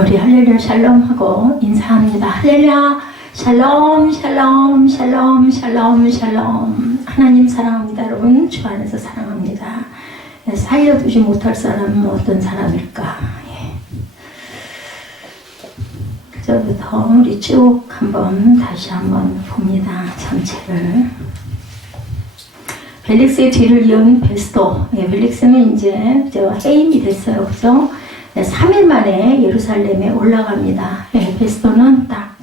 우리 할렐루야 샬롬 하고 인사합니다. 할렐루야 샬롬 샬롬 샬롬 샬롬 샬롬. 하나님 사랑합니다. 여러분 주 안에서 사랑합니다. 살려두지 못할 사람은 어떤 사람일까? 그저부터 우리 쭉 다시 한번 봅니다. 전체를. 벨릭스의 뒤를 이은 베스도. 벨릭스는 이제 해임이 됐어요. 그죠? 3일 만에 예루살렘에 올라갑니다. 베스도는 딱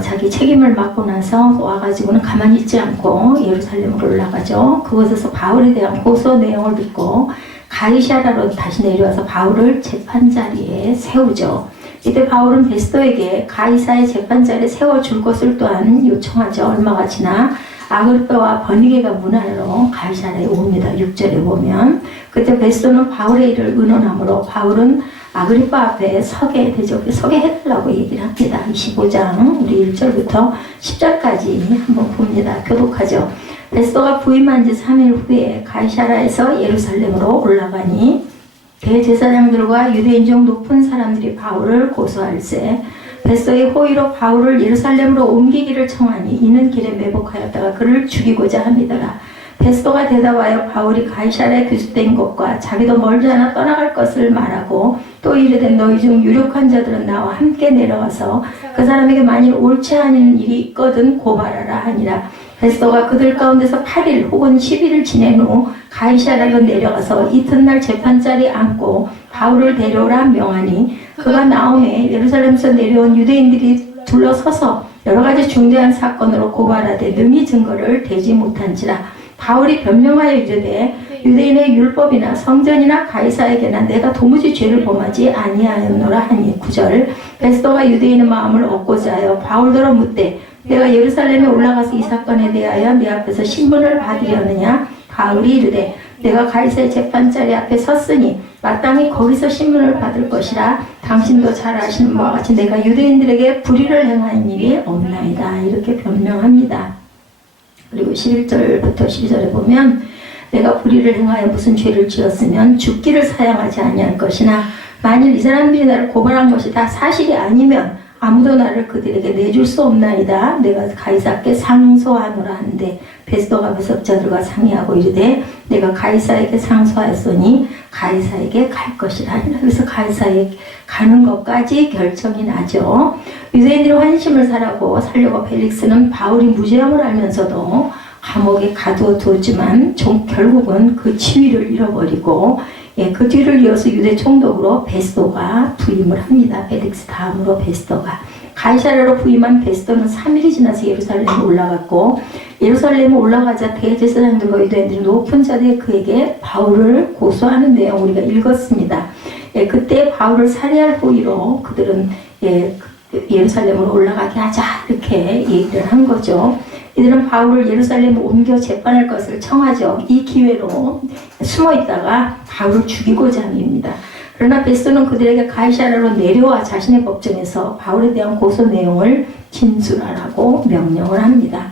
자기 책임을 맡고 나서 와가지고는 가만히 있지 않고 예루살렘으로 올라가죠. 그곳에서 바울에 대한 고소 내용을 듣고 가이사랴로 다시 내려와서 바울을 재판자리에 세우죠. 이때 바울은 베스도에게 가이사의 재판자리에 세워줄 것을 또한 요청하죠. 얼마가 지나 아그리빠와 버니게가 문하러 가이사랴에 옵니다. 6절에 보면 그때 베스도는 바울의 일을 의논하므로 바울은 아그리빠 앞에 서게 해달라고 얘기를 합니다. 25장 우리 1절부터 10절까지 한번 봅니다. 교독하죠. 베스도가 부임한 지 3일 후에 가이사랴에서 예루살렘으로 올라가니 대제사장들과 유대인 중 높은 사람들이 바울을 고소할세 베스도의 호의로 바울을 예루살렘으로 옮기기를 청하니 이는 길에 매복하였다가 그를 죽이고자 합니다라. 베스도가 대답하여 바울이 가이사랴에 귀수된 것과 자기도 멀지 않아 떠나갈 것을 말하고 또 이르되 너희 중 유력한 자들은 나와 함께 내려와서 그 사람에게 만일 옳지 않은 일이 있거든 고발하라 하니라. 베스도가 그들 가운데서 8일 혹은 10일을 지낸 후 가이사랴로 내려가서 이튿날 재판자리에 앉고 바울을 데려오라 명하니 그가 나오매 예루살렘에서 내려온 유대인들이 둘러서서 여러 가지 중대한 사건으로 고발하되 능히 증거를 대지 못한지라. 바울이 변명하여 이르되 유대인의 율법이나 성전이나 가이사에게나 내가 도무지 죄를 범하지 아니하였노라 하니 9절 베스도가 유대인의 마음을 얻고자 하여 바울더러 묻되 내가 예루살렘에 올라가서 이 사건에 대하여 내 앞에서 신문을 받으려느냐. 바울이 이르되 내가 가이사의 재판자리 앞에 섰으니 마땅히 거기서 신문을 받을 것이라. 당신도 잘 아시는 바와 같이 내가 유대인들에게 불의를 행한 일이 없나이다. 이렇게 변명합니다. 그리고 11절부터 12절에 보면 내가 불의를 행하여 무슨 죄를 지었으면 죽기를 사양하지 아니할 것이나 만일 이 사람들이 나를 고발한 것이 다 사실이 아니면 아무도 나를 그들에게 내줄 수 없나이다. 내가 가이사께 상소하노라 하는데 베스도가 배석자들과 상의하고 이르되 내가 가이사에게 상소하였으니 가이사에게 갈 것이라. 그래서 가이사에 가는 것까지 결정이 나죠. 유대인들이 환심을 살려고 벨릭스는 바울이 무죄함을 알면서도 감옥에 가두어 두었지만 결국은 그 지위를 잃어버리고 그 뒤를 이어서 유대 총독으로 베스도가 부임을 합니다. 벨릭스 다음으로 베스도가. 가이사랴로 부임한 베스도는 3일이 지나서 예루살렘에 올라갔고 예루살렘에 올라가자 대제사장들과 유대인들이 높은 자들이 그에게 바울을 고소하는 내용 우리가 읽었습니다. 그때 바울을 살해할 호의로 그들은 예루살렘으로 올라가게 하자 이렇게 얘기를 한 거죠. 이들은 바울을 예루살렘에 옮겨 재판할 것을 청하죠. 이 기회로 숨어 있다가 바울을 죽이고자 합니다. 그러나 베스도는 그들에게 가이사랴로 내려와 자신의 법정에서 바울에 대한 고소 내용을 진술하라고 명령을 합니다.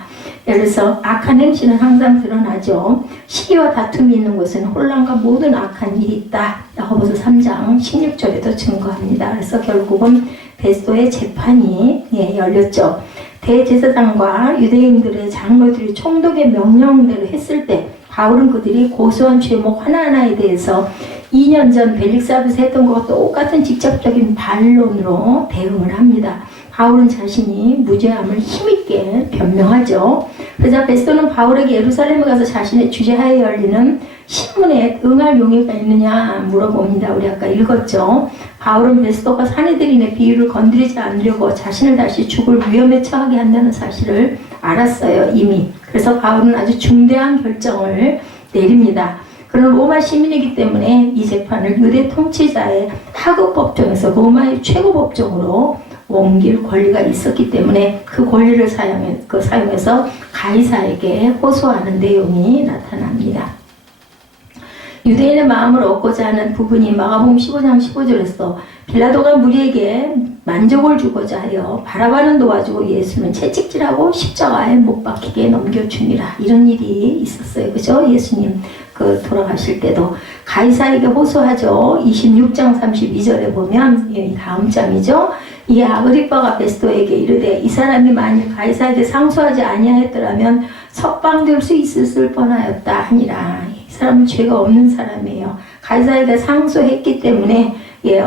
예를 들어서 악한 행실은 항상 드러나죠. 시기와 다툼이 있는 곳은 혼란과 모든 악한 일이 있다. 야고보서 3장 16절에도 증거합니다. 그래서 결국은 베스도의 재판이 열렸죠. 대제사장과 유대인들의 장로들이 총독의 명령대로 했을 때 바울은 그들이 고소한 죄목 하나하나에 대해서 2년 전 벨릭스 앞에서 했던 것과 똑같은 직접적인 반론으로 대응을 합니다. 바울은 자신이 무죄함을 힘있게 변명하죠. 그러자 베스도는 바울에게 예루살렘에 가서 자신의 주재하에 열리는 신문에 응할 용의가 있느냐 물어봅니다. 우리 아까 읽었죠. 바울은 베스도가 사내들인의 비유를 건드리지 않으려고 자신을 다시 죽을 위험에 처하게 한다는 사실을 알았어요. 이미. 그래서 바울은 아주 중대한 결정을 내립니다. 그는 로마 시민이기 때문에 이 재판을 유대 통치자의 하급 법정에서 로마의 최고 법정으로 옮길 권리가 있었기 때문에 그 권리를 사용해서 가이사에게 호소하는 내용이 나타납니다. 유대인의 마음을 얻고자 하는 부분이 마가복음 15장 15절에서 빌라도가 무리에게 만족을 주고자 하여 바라바는 도와주고 예수는 채찍질하고 십자가에 못 박히게 넘겨주니라. 이런 일이 있었어요. 그죠? 예수님 돌아가실 때도 가이사에게 호소하죠. 26장 32절에 보면 다음 장이죠. 이 아그리빠가 베스토에게 이르되 이 사람이 만일 가이사에게 상소하지 아니하였더라면 석방될 수 있었을 뻔하였다 하니라. 이 사람은 죄가 없는 사람이에요. 가이사에게 상소했기 때문에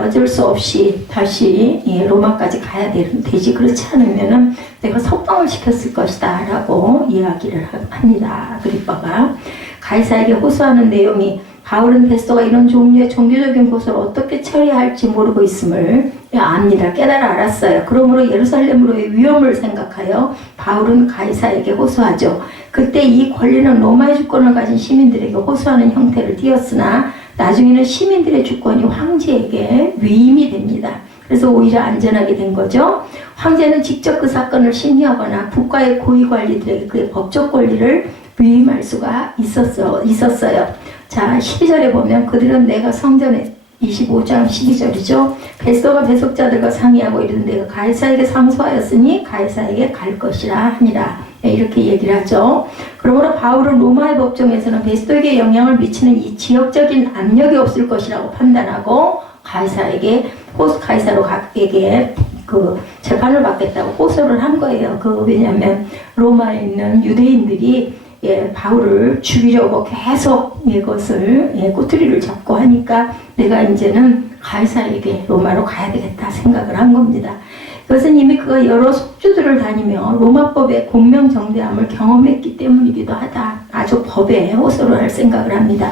어쩔 수 없이 다시 로마까지 가야 되지. 그렇지 않으면은 내가 석방을 시켰을 것이다 라고 이야기를 합니다. 아그리빠가 가이사에게 호소하는 내용이 바울은 베스토가 이런 종류의 종교적인 것을 어떻게 처리할지 모르고 있음을 압니다. 깨달아 알았어요. 그러므로 예루살렘으로의 위험을 생각하여 바울은 가이사에게 호소하죠. 그때 이 권리는 로마의 주권을 가진 시민들에게 호소하는 형태를 띄었으나 나중에는 시민들의 주권이 황제에게 위임이 됩니다. 그래서 오히려 안전하게 된 거죠. 황제는 직접 그 사건을 심의하거나 국가의 고위 관리들에게 그의 법적 권리를 위임할 수가 있었어요. 자, 12절에 보면 그들은 내가 성전에 25장 12절이죠. 베스토가 배속자들과 상의하고 이르되 내가 가이사에게 상소하였으니 가이사에게 갈 것이라 하니라. 이렇게 얘기를 하죠. 그러므로 바울은 로마의 법정에서는 베스토에게 영향을 미치는 이 지역적인 압력이 없을 것이라고 판단하고 가이사로에게 재판을 받겠다고 호소를 한 거예요. 왜냐하면 로마에 있는 유대인들이 바울을 죽이려고 계속 이것을 꼬투리를 잡고 하니까 내가 이제는 가이사에게 로마로 가야 되겠다 생각을 한 겁니다. 그것은 이미 그가 여러 속주들을 다니며 로마법의 공명정대함을 경험했기 때문이기도 하다. 아주 법에 호소를 할 생각을 합니다.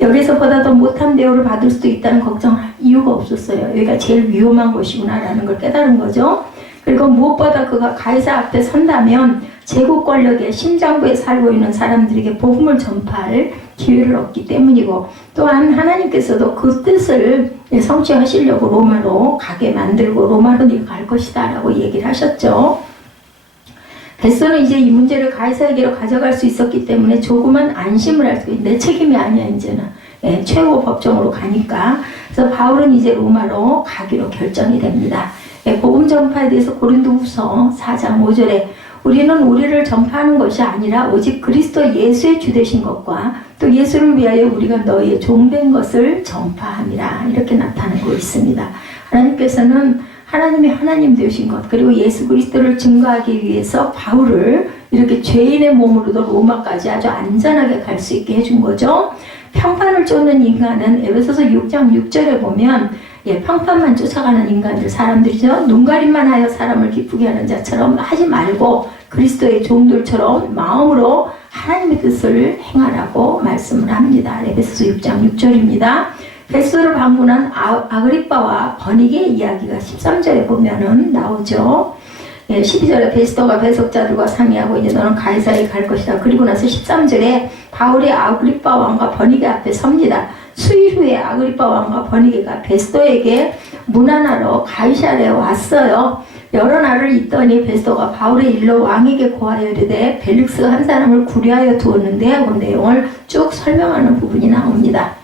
여기서보다 더 못한 대우를 받을 수도 있다는 걱정할 이유가 없었어요. 여기가 제일 위험한 곳이구나라는 걸 깨달은 거죠. 그리고 무엇보다 그가 가이사 앞에 선다면 제국 권력의 심장부에 살고 있는 사람들에게 복음을 전파할 기회를 얻기 때문이고 또한 하나님께서도 그 뜻을 성취하시려고 로마로 가게 만들고 로마로 네가 갈 것이다 라고 얘기를 하셨죠. 베스토는 이제 이 문제를 가이사에게로 가져갈 수 있었기 때문에 조금은 안심을 할 수 있는 내 책임이 아니야 이제는 최고 법정으로 가니까. 그래서 바울은 이제 로마로 가기로 결정이 됩니다. 복음 전파에 대해서 고린도후서 4장 5절에 우리는 우리를 전파하는 것이 아니라 오직 그리스도 예수의 주되신 것과 또 예수를 위하여 우리가 너희의 종된 것을 전파함이라 이렇게 나타나고 있습니다. 하나님께서는 하나님이 하나님 되신 것 그리고 예수 그리스도를 증거하기 위해서 바울을 이렇게 죄인의 몸으로도 로마까지 아주 안전하게 갈 수 있게 해준 거죠. 평판을 쫓는 인간은 에베소서 6장 6절에 보면 평판만 쫓아가는 인간들 사람들이죠. 눈가림만 하여 사람을 기쁘게 하는 자처럼 하지 말고 그리스도의 종들처럼 마음으로 하나님의 뜻을 행하라고 말씀을 합니다. 에베소서 6장 6절입니다. 베스토를 방문한 아그리빠와 버니게의 이야기가 13절에 보면은 나오죠. 12절에 베스토가 배속자들과 상의하고 이제 너는 가이사에 갈 것이다. 그리고 나서 13절에 바울이 아그리빠 왕과 버니게 앞에 섭니다. 수일 후에 아그리빠 왕과 버니게가 베스토에게 문안하러 가이사랴에 왔어요. 여러 날을 있더니 베스토가 바울의 일로 왕에게 고하여 이르되 벨릭스가 한 사람을 구려하여 두었는데 그 내용을 쭉 설명하는 부분이 나옵니다.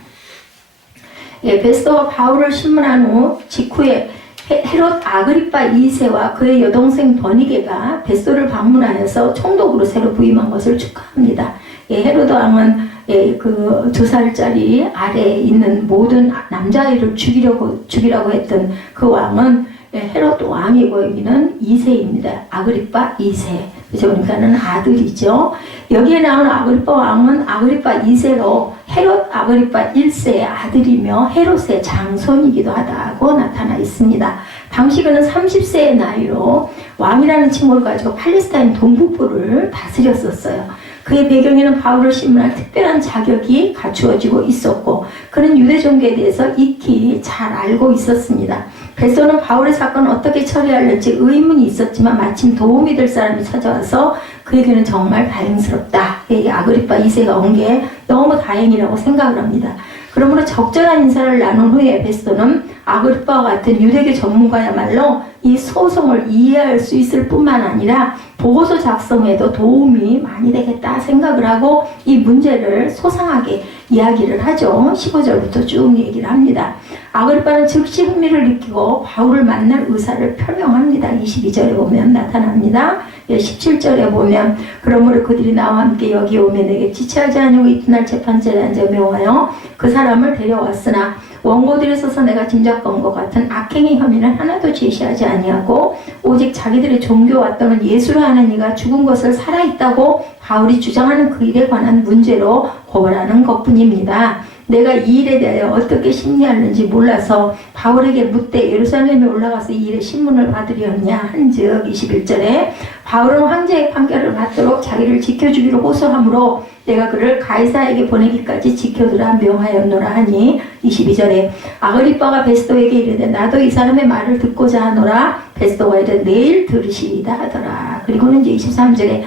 베스토가 바울을 신문한 후 직후에 헤롯 아그리빠 2세와 그의 여동생 버니게가 베스토를 방문하여서 총독으로 새로 부임한 것을 축하합니다. 헤롯 왕은 그 2살짜리 아래에 있는 모든 남자아이를 죽이라고 했던 그 왕은 헤롯 왕이고 여기는 2세입니다. 아그리빠 2세. 그러니까는 아들이죠. 여기에 나온 아그리빠 왕은 아그리빠 2세로 헤롯 아그리빠 1세의 아들이며 헤롯의 장손이기도 하다고 나타나 있습니다. 당시 그는 30세의 나이로 왕이라는 칭호를 가지고 팔레스타인 동북부를 다스렸었어요. 그의 배경에는 바울을 신문할 특별한 자격이 갖추어지고 있었고 그는 유대 종교에 대해서 익히 잘 알고 있었습니다. 베스토는 바울의 사건을 어떻게 처리하려지 의문이 있었지만 마침 도움이 될 사람이 찾아와서 그에게는 정말 다행스럽다. 아그리빠 2세가 온 게 너무 다행이라고 생각을 합니다. 그러므로 적절한 인사를 나눈 후에 베스토는 아그리빠와 같은 유대교 전문가야말로 이 소송을 이해할 수 있을 뿐만 아니라 보고서 작성에도 도움이 많이 되겠다 생각을 하고 이 문제를 소상하게 이야기를 하죠. 15절부터 쭉 얘기를 합니다. 아그리빠는 즉시 흥미를 느끼고 바울을 만날 의사를 표명합니다. 22절에 보면 나타납니다. 17절에 보면 그러므로 그들이 나와 함께 여기 오면 내게 지체하지 아니하고 이튿날 재판자리에 앉아 명하여 그 사람을 데려왔으나 원고들에 서서 내가 짐작한 것 같은 악행의 혐의는 하나도 제시하지 아니하고 오직 자기들의 종교와 또는 예수를 하는 이가 죽은 것을 살아있다고 바울이 주장하는 그 일에 관한 문제로 고발하는 것뿐입니다. 내가 이 일에 대하여 어떻게 심리하는지 몰라서 바울에게 묻되 예루살렘에 올라가서 이 일의 신문을 받으려느냐 한즉 21절에 바울은 황제의 판결을 받도록 자기를 지켜주기로 호소하므로 내가 그를 가이사에게 보내기까지 지켜두라 명하였노라 하니 22절에 아그리빠가 베스도에게 이르되 나도 이 사람의 말을 듣고자 하노라. 베스도가 이르되 내일 들으시리다 하더라. 그리고는 이제 23절에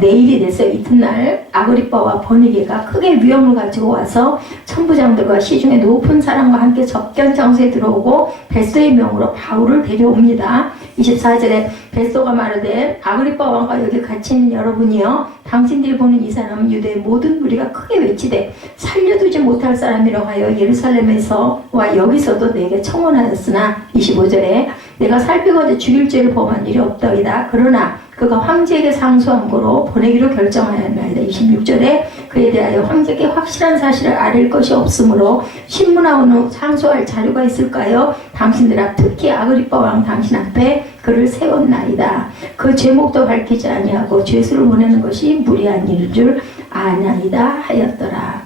내일이 돼서 이튿날 아그리빠와 버니게가 크게 위험을 가지고 와서 천부장들과 시중의 높은 사람과 함께 접견 장소에 들어오고 베스도의 명으로 바울을 데려옵니다. 24절에 베스도가 말하되 아그리빠 왕과 여기 같이 있는 여러분이여 당신들이 보는 이 사람은 유대의 모든 무리가 크게 외치되 살려두지 못할 사람이라고 하여 예루살렘에서와 여기서도 내게 청원하였으나 25절에 내가 살피거든 죽일 죄를 범한 일이 없더이다. 그러나 그가 황제에게 상소한 거로 보내기로 결정하였나이다. 26절에 그에 대하여 황제에게 확실한 사실을 알릴 것이 없으므로 신문하오는 상소할 자료가 있을까요? 당신들 앞 특히 아그리빠 왕 당신 앞에 그를 세웠나이다. 그 제목도 밝히지 아니하고 죄수를 보내는 것이 무리한 일인 줄 아나이다 하였더라.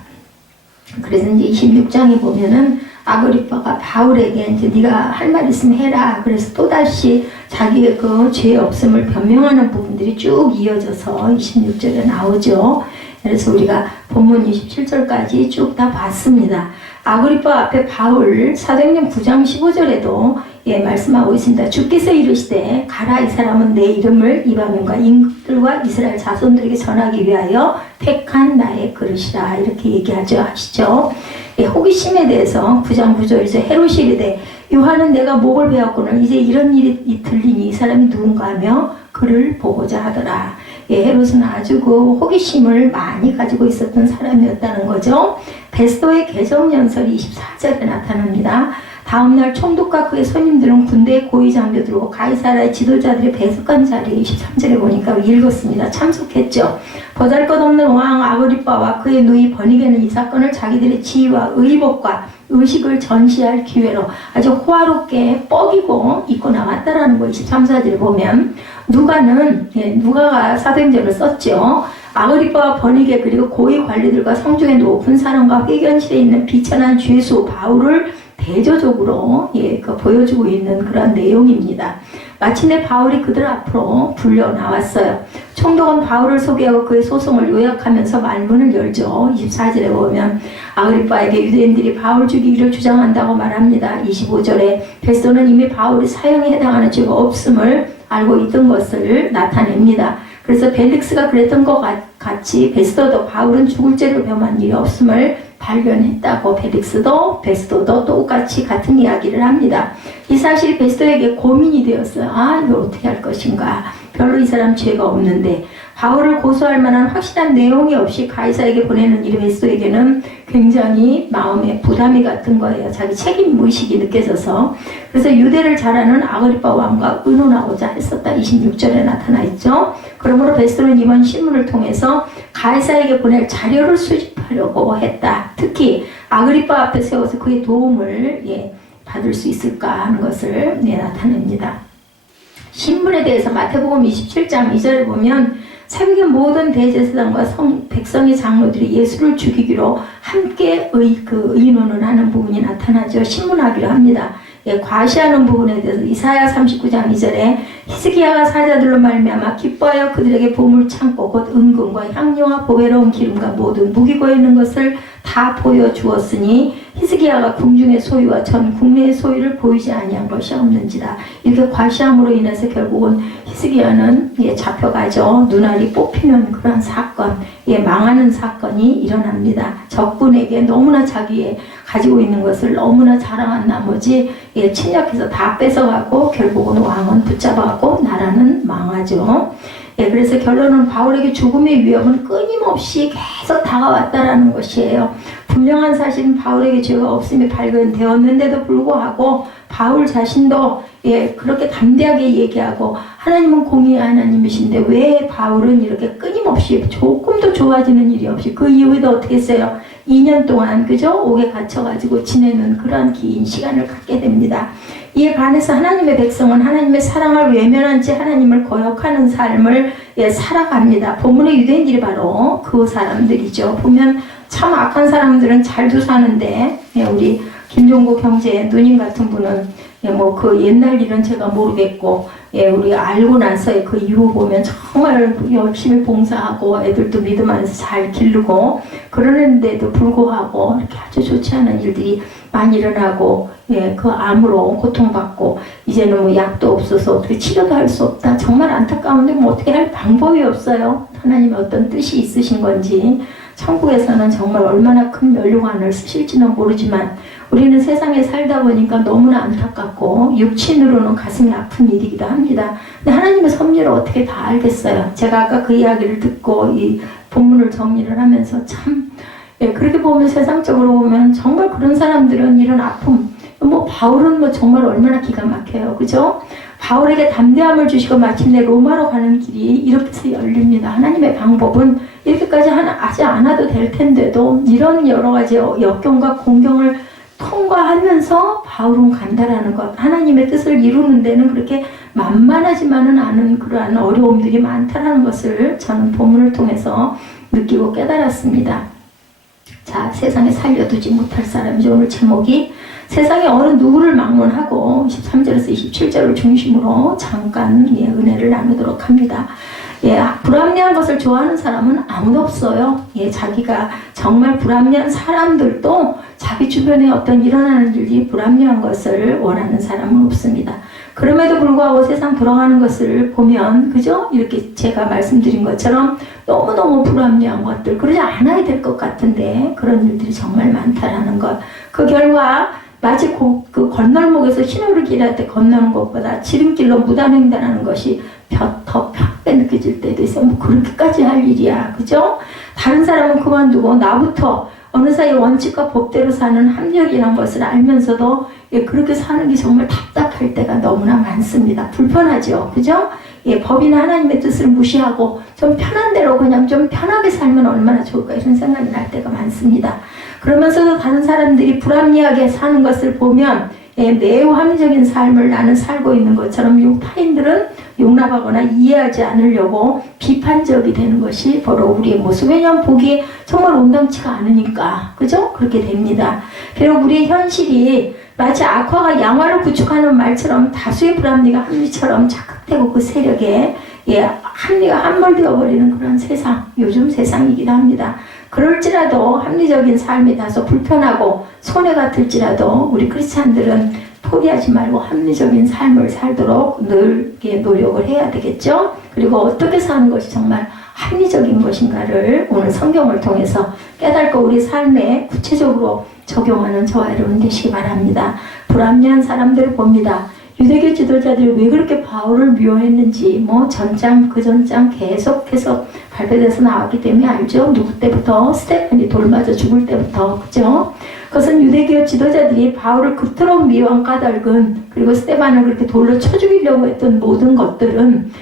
그래서 이제 26장에 보면은 아그리빠가 바울에게 이제 네가 할 말 있으면 해라. 그래서 또다시 자기의 그 죄 없음을 변명하는 부분들이 쭉 이어져서 26절에 나오죠. 그래서 우리가 본문 27절까지 쭉 다 봤습니다. 아그리빠 앞에 바울 사도행전 9장 15절에도 말씀하고 있습니다. 주께서 이르시되 가라 이 사람은 내 이름을 이방인과 임금들과 이스라엘 자손들에게 전하기 위하여 택한 나의 그릇이라 이렇게 얘기하죠. 하시죠. 호기심에 대해서 9장 9절에서 헤롯이 이르되 요한은 내가 목을 베었거늘 이제 이런 일이 들리니 이 사람이 누군가 하며 그를 보고자 하더라. 헤롯은 아주 그 호기심을 많이 가지고 있었던 사람이었다는 거죠. 베스도의 개정연설이 24절에 나타납니다. 다음날 총독과 그의 손님들은 군대의 고위 장교 들고 가이사라의 지도자들의 배석한 자리에 23절에 보니까 읽었습니다. 참석했죠. 보잘것없는 왕 아그리빠와 그의 누이 버니게는 이 사건을 자기들의 지위와 의복과 의식을 전시할 기회로 아주 호화롭게 뻐기고 입고 나왔다라는 거 23, 4절에 보면 누가가 사도행전을 썼죠. 아그리빠와 버니게 그리고 고위 관리들과 성중의 높은 사람과 회견실에 있는 비천한 죄수 바울을 대조적으로 보여주고 있는 그런 내용입니다. 마침내 바울이 그들 앞으로 불려 나왔어요. 총독은 바울을 소개하고 그의 소송을 요약하면서 말문을 열죠. 24절에 보면 아그리빠에게 유대인들이 바울 죽이기를 주장한다고 말합니다. 25절에 베스도는 이미 바울이 사형에 해당하는 죄가 없음을 알고 있던 것을 나타냅니다. 그래서 벨릭스가 그랬던 것 같이 베스도도 바울은 죽을 죄를 범한 일이 없음을 발견했다고 벨릭스도 베스도도 똑같이 같은 이야기를 합니다. 이 사실이 베스도에게 고민이 되었어요. 이걸 어떻게 할 것인가. 별로 이 사람 죄가 없는데 바울을 고소할 만한 확실한 내용이 없이 가이사에게 보내는 일이 베스도에게는 굉장히 마음에 부담이 같은 거예요. 자기 책임 의식이 느껴져서. 그래서 유대를 잘 아는 아그리빠 왕과 의논하고자 했었다. 26절에 나타나 있죠. 그러므로 베스도는 이번 신문을 통해서 가이사에게 보낼 자료를 수집하려고 했다. 특히 아그리빠 앞에 세워서 그의 도움을 받을 수 있을까 하는 것을 나타냅니다. 신문에 대해서 마태복음 27장 2절을 보면 새벽에 모든 대제사장과 백성의 장로들이 예수를 죽이기로 함께 의논을 하는 부분이 나타나죠. 신문하기로 합니다. 과시하는 부분에 대해서 이사야 39장 2절에 히스기야가 사자들로 말미암아 기뻐하여 그들에게 보물 창고 곧 은금과 향료와 보배로운 기름과 모든 무기고 있는 것을 다 보여주었으니 히스기야가 궁중의 소유와 전 국내의 소유를 보이지 아니한 것이 없는지라. 이렇게 과시함으로 인해서 결국은 히스기야는 잡혀가죠. 눈알이 뽑히는 그런 사건, 망하는 사건이 일어납니다. 적군에게 너무나 자기의 가지고 있는 것을 너무나 자랑한 나머지 침략해서 다 뺏어가고 결국은 왕은 붙잡아가고 나라는 망하죠. 그래서 결론은 바울에게 죽음의 위협은 끊임없이 계속 다가왔다라는 것이에요. 분명한 사실은 바울에게 죄가 없음이 발견되었는데도 불구하고 바울 자신도 그렇게 담대하게 얘기하고 하나님은 공의의 하나님이신데 왜 바울은 이렇게 끊임없이 조금도 좋아지는 일이 없이 그 이후에도 어떻게 했어요? 2년 동안 그죠? 옥에 갇혀가지고 지내는 그런 긴 시간을 갖게 됩니다. 이에 반해서 하나님의 백성은 하나님의 사랑을 외면한 채 하나님을 거역하는 삶을 살아갑니다. 본문의 유대인들이 바로 그 사람들이죠. 보면 참 악한 사람들은 잘도 사는데 우리 김종국 형제 누님 같은 분은 뭐 그 옛날 일은 제가 모르겠고 우리 알고 나서의 그 이후 보면 정말 열심히 봉사하고 애들도 믿음 안에서 잘 기르고 그러는데도 불구하고 이렇게 아주 좋지 않은 일들이 많이 일어나고 그 암으로 고통받고 이제는 뭐 약도 없어서 어떻게 치료도 할 수 없다. 정말 안타까운데 뭐 어떻게 할 방법이 없어요. 하나님의 어떤 뜻이 있으신 건지 천국에서는 정말 얼마나 큰 면류관을 쓰실지는 모르지만 우리는 세상에 살다 보니까 너무나 안타깝고 육신으로는 가슴이 아픈 일이기도 합니다. 근데 하나님의 섭리를 어떻게 다 알겠어요. 제가 아까 그 이야기를 듣고 이 본문을 정리를 하면서 참 그렇게 보면 세상적으로 보면 정말 그런 사람들은 이런 아픔 뭐 바울은 뭐 정말 얼마나 기가 막혀요. 그죠? 바울에게 담대함을 주시고 마침내 로마로 가는 길이 이렇게 해서 열립니다. 하나님의 방법은 이렇게까지 하지 않아도 될 텐데도 이런 여러 가지 역경과 공경을 통과하면서 바울은 간다라는 것, 하나님의 뜻을 이루는 데는 그렇게 만만하지만은 않은 그러한 어려움들이 많다라는 것을 저는 본문을 통해서 느끼고 깨달았습니다. 자, 세상에 살려두지 못할 사람이죠. 오늘 제목이 세상에 어느 누구를 막론하고 23절에서 27절을 중심으로 잠깐 은혜를 나누도록 합니다. 불합리한 것을 좋아하는 사람은 아무도 없어요. 자기가 정말 불합리한 사람들도 자기 주변에 어떤 일어나는 일이 불합리한 것을 원하는 사람은 없습니다. 그럼에도 불구하고 세상 돌아가는 것을 보면 그죠? 이렇게 제가 말씀드린 것처럼 너무너무 불합리한 것들 그러지 않아야 될 것 같은데 그런 일들이 정말 많다라는 것. 그 결과 마치 그 건널목에서 신호를 기다릴 때 건너는 것보다 지름길로 무단횡단하는 것이 더 팍게 느껴질 때도 있어요. 뭐 그렇게까지 할 일이야. 그죠? 다른 사람은 그만두고 나부터 어느 사이 원칙과 법대로 사는 합력이라는 것을 알면서도 그렇게 사는 게 정말 답답할 때가 너무나 많습니다. 불편하죠. 그죠? 법이나 하나님의 뜻을 무시하고 좀 편한 대로 그냥 좀 편하게 살면 얼마나 좋을까 이런 생각이 날 때가 많습니다. 그러면서도 다른 사람들이 불합리하게 사는 것을 보면 매우 합리적인 삶을 나는 살고 있는 것처럼 타인들은 용납하거나 이해하지 않으려고 비판적이 되는 것이 바로 우리의 모습. 왜냐하면 보기에 정말 온당치가 않으니까. 그죠? 그렇게 됩니다. 비록 우리의 현실이 마치 악화가 양화를 구축하는 말처럼 다수의 불합리가 합리처럼 착각되고 그 세력에 합리가 함몰되어 버리는 그런 세상, 요즘 세상이기도 합니다. 그럴지라도 합리적인 삶이 다소 불편하고 손해가 들지라도 우리 크리스찬들은 포기하지 말고 합리적인 삶을 살도록 늘 노력을 해야 되겠죠. 그리고 어떻게 사는 것이 정말 합리적인 것인가를 오늘 성경을 통해서 깨닫고 우리 삶에 구체적으로 적용하는 저와 여러분 되시기 바랍니다. 불합리한 사람들을 봅니다. 유대교 지도자들이 왜 그렇게 바울을 미워했는지 뭐 전장 그 전장 계속해서 발표돼서 나왔기 때문에 알죠. 누구 때부터 스테판이 돌 맞아 죽을 때부터 그죠. 그것은 유대교 지도자들이 바울을 그토록 미워한 까닭은 그리고 스테판을 그렇게 돌로 쳐 죽이려고 했던 모든 것들은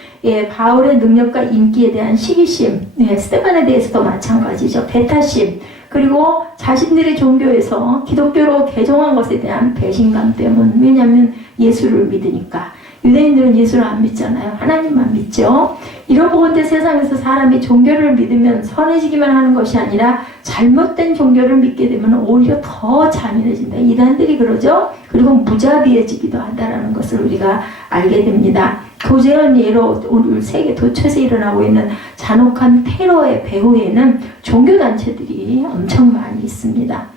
바울의 능력과 인기에 대한 시기심, 스테판에 대해서도 마찬가지죠. 배타심, 그리고 자신들의 종교에서 기독교로 개종한 것에 대한 배신감 때문. 왜냐하면 예수를 믿으니까. 유대인들은 예수를 안 믿잖아요. 하나님만 믿죠. 이러고건대 세상에서 사람이 종교를 믿으면 선해지기만 하는 것이 아니라 잘못된 종교를 믿게 되면 오히려 더 잔인해진다. 이단들이 그러죠. 그리고 무자비해지기도 한다는 것을 우리가 알게 됩니다. 도제한 예로 오늘 세계 도처에서 일어나고 있는 잔혹한 테러의 배후에는 종교단체들이 엄청 많이 있습니다.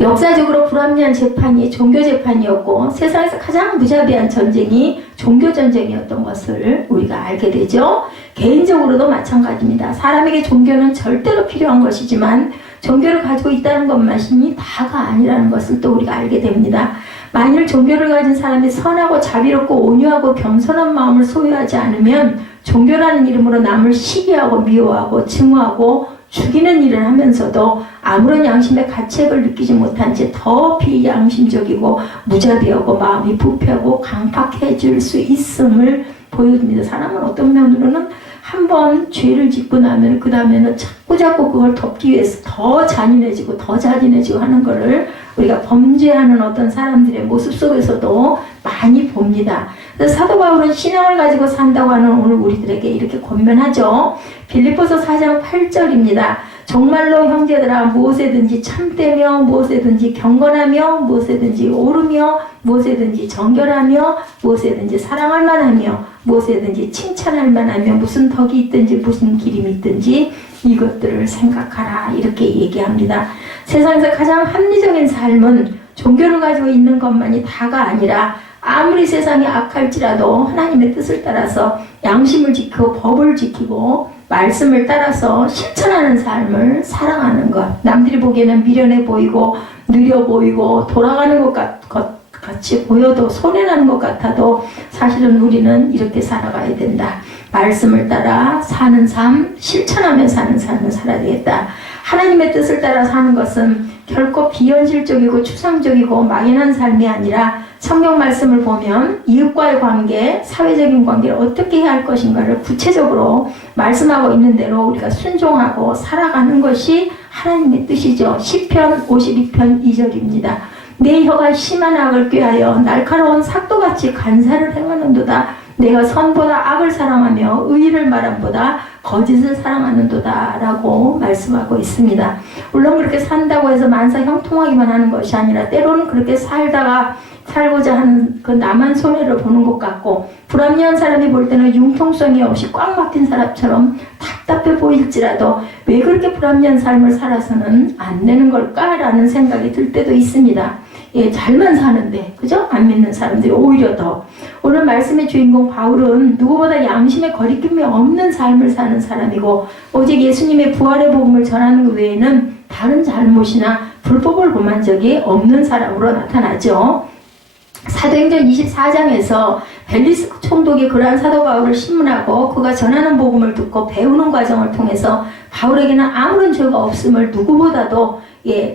역사적으로 불합리한 재판이 종교 재판이었고 세상에서 가장 무자비한 전쟁이 종교 전쟁이었던 것을 우리가 알게 되죠. 개인적으로도 마찬가지입니다. 사람에게 종교는 절대로 필요한 것이지만 종교를 가지고 있다는 것만이 다가 아니라는 것을 또 우리가 알게 됩니다. 만일 종교를 가진 사람이 선하고 자비롭고 온유하고 겸손한 마음을 소유하지 않으면 종교라는 이름으로 남을 시기하고 미워하고 증오하고 죽이는 일을 하면서도 아무런 양심의 가책을 느끼지 못한 채 더 비양심적이고 무자비하고 마음이 부패하고 강팍해질 수 있음을 보여줍니다. 사람은 어떤 면으로는 한번 죄를 짓고 나면 그 다음에는 자꾸 그걸 덮기 위해서 더 잔인해지고 하는 거를 우리가 범죄하는 어떤 사람들의 모습 속에서도 많이 봅니다. 그래서 사도 바울은 신앙을 가지고 산다고 하는 오늘 우리들에게 이렇게 권면하죠. 빌립보서 4장 8절입니다. 정말로 형제들아 무엇에든지 참되며 무엇에든지 경건하며 무엇에든지 옳으며 무엇에든지 정결하며 무엇에든지 사랑할 만하며 무엇에든지 칭찬할 만하며 무슨 덕이 있든지 무슨 기림이 있든지 이것들을 생각하라 이렇게 얘기합니다. 세상에서 가장 합리적인 삶은 종교를 가지고 있는 것만이 다가 아니라 아무리 세상이 악할지라도 하나님의 뜻을 따라서 양심을 지키고 법을 지키고 말씀을 따라서 실천하는 삶을 살아가는 것. 남들이 보기에는 미련해 보이고 느려 보이고 돌아가는 것 같이 보여도 손해나는 것 같아도 사실은 우리는 이렇게 살아가야 된다. 말씀을 따라 사는 삶, 실천하며 사는 삶을 살아야 되겠다. 하나님의 뜻을 따라 사는 것은 결코 비현실적이고 추상적이고 막연한 삶이 아니라 성경 말씀을 보면 이웃과의 관계, 사회적인 관계를 어떻게 해야 할 것인가를 구체적으로 말씀하고 있는 대로 우리가 순종하고 살아가는 것이 하나님의 뜻이죠. 시편 52편 2절입니다. 내 혀가 심한 악을 꾀하여 날카로운 삭도같이 간사를 행하는도다. 내가 선보다 악을 사랑하며 의의를 말함보다 거짓을 사랑하는도다 라고 말씀하고 있습니다. 물론 그렇게 산다고 해서 만사 형통하기만 하는 것이 아니라 때로는 그렇게 살고자 하는 그 나만 손해를 보는 것 같고 불합리한 사람이 볼 때는 융통성이 없이 꽉 막힌 사람처럼 답답해 보일지라도 왜 그렇게 불합리한 삶을 살아서는 안 되는 걸까라는 생각이 들 때도 있습니다. 예, 잘만 사는데 그죠? 안 믿는 사람들이 오히려 더. 오늘 말씀의 주인공 바울은 누구보다 양심에 거리낌이 없는 삶을 사는 사람이고 오직 예수님의 부활의 복음을 전하는 것 외에는 다른 잘못이나 불법을 범한 적이 없는 사람으로 나타나죠. 사도행전 24장에서 벨리스 총독이 그러한 사도 바울을 신문하고 그가 전하는 복음을 듣고 배우는 과정을 통해서 바울에게는 아무런 죄가 없음을 누구보다도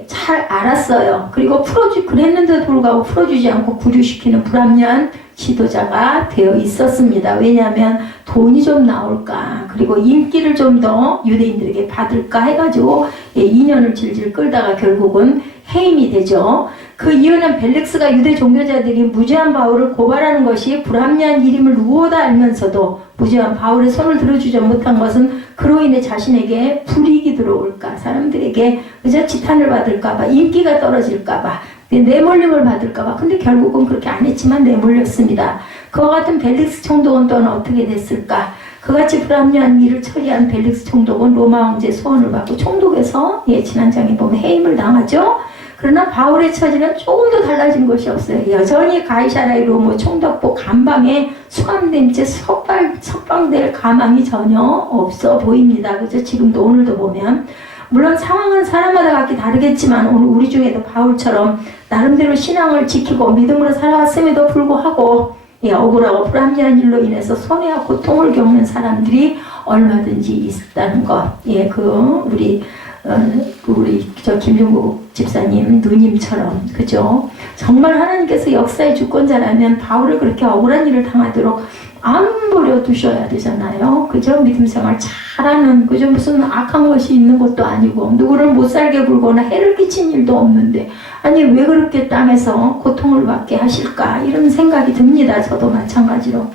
잘 알았어요. 그리고 그랬는데도 불구하고 풀어주지 않고 구류시키는 불합리한 지도자가 되어 있었습니다. 왜냐하면 돈이 좀 나올까 그리고 인기를 좀 더 유대인들에게 받을까 해가지고 2년을 질질 끌다가 결국은 해임이 되죠. 그 이유는 벨릭스가 유대 종교자들이 무죄한 바울을 고발하는 것이 불합리한 일임을 누구보다 알면서도 무죄한 바울의 손을 들어주지 못한 것은 그로 인해 자신에게 불이익이 들어올까 사람들에게 그저 지탄을 받을까봐 인기가 떨어질까봐 내몰림을 받을까봐 근데 결국은 그렇게 안 했지만 내몰렸습니다. 그와 같은 벨릭스 총독은 또한 어떻게 됐을까? 그같이 불합리한 일을 처리한 벨릭스 총독은 로마 황제의 소원을 받고 총독에서 지난 장에 보면 해임을 당하죠. 그러나 바울의 처지는 조금도 달라진 것이 없어요. 여전히 가이사라의 로마 총독부 감방에 수감된 채 석방될 가망이 전혀 없어 보입니다. 그죠? 지금도 오늘도 보면 물론 상황은 사람마다 각기 다르겠지만 오늘 우리 중에도 바울처럼 나름대로 신앙을 지키고 믿음으로 살아왔음에도 불구하고 억울하고 불합리한 일로 인해서 손해와 고통을 겪는 사람들이 얼마든지 있다는 것. 우리 김종국 집사님 누님처럼 그죠? 정말 하나님께서 역사의 주권자라면 바울을 그렇게 억울한 일을 당하도록 안 버려 두셔야 되잖아요. 그죠? 믿음 생활 잘하는 그죠? 무슨 악한 것이 있는 것도 아니고 누구를 못 살게 굴거나 해를 끼친 일도 없는데 아니 왜 그렇게 땅에서 고통을 받게 하실까 이런 생각이 듭니다. 저도 마찬가지로.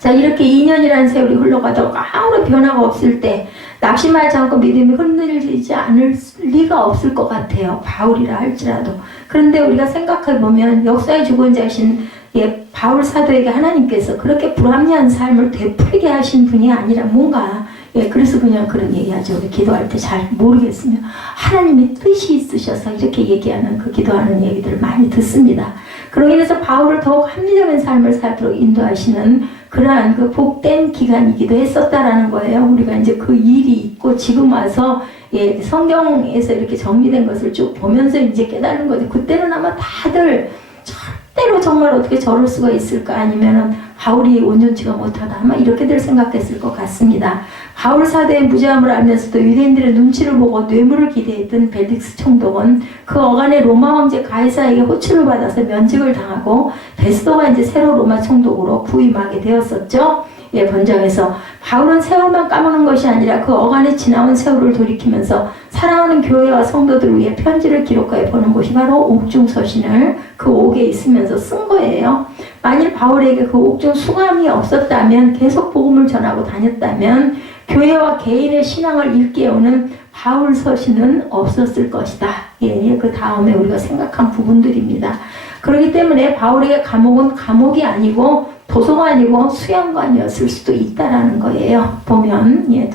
자, 이렇게 2년이라는 세월이 흘러가다가 아무런 변화가 없을 때 낙심하지 않고 믿음이 흔들리지 않을 리가 없을 것 같아요. 바울이라 할지라도. 그런데 우리가 생각해보면 역사의 주권자이신 바울 사도에게 하나님께서 그렇게 불합리한 삶을 되풀이게 하신 분이 아니라 뭔가 그래서 그냥 그런 얘기하죠. 우리 기도할 때 잘 모르겠으면 하나님의 뜻이 있으셔서 이렇게 얘기하는 그 기도하는 얘기들을 많이 듣습니다. 그로 인해서 바울을 더욱 합리적인 삶을 살도록 인도하시는 그러한 그 복된 기간이기도 했었다라는 거예요. 우리가 이제 그 일이 있고 지금 와서 성경에서 이렇게 정리된 것을 쭉 보면서 이제 깨달은 거죠. 그때는 아마 다들 절대로 정말 어떻게 저럴 수가 있을까 아니면은 바울이 온전치가 못하다 아마 이렇게들 생각했을 것 같습니다. 바울 사도의 무죄함을 알면서도 유대인들의 눈치를 보고 뇌물을 기대했던 벨릭스 총독은 그 어간의 로마 황제 가이사에게 호출을 받아서 면직을 당하고 베스도가 이제 새로 로마 총독으로 부임하게 되었었죠. 예, 본장에서 바울은 세월만 까먹는 것이 아니라 그 어간에 지나온 세월을 돌이키면서 사랑하는 교회와 성도들을 위해 편지를 기록하여 보는 것이 바로 옥중서신을 그 옥에 있으면서 쓴 거예요. 만일 바울에게 그 옥중 수감이 없었다면, 계속 복음을 전하고 다녔다면 교회와 개인의 신앙을 일깨우는 바울 서신은 없었을 것이다. 예, 그 다음에 우리가 생각한 부분들입니다. 그렇기 때문에 바울에게 감옥은 감옥이 아니고 도서관이고 수양관이었을 수도 있다라는 거예요. 보면, 예,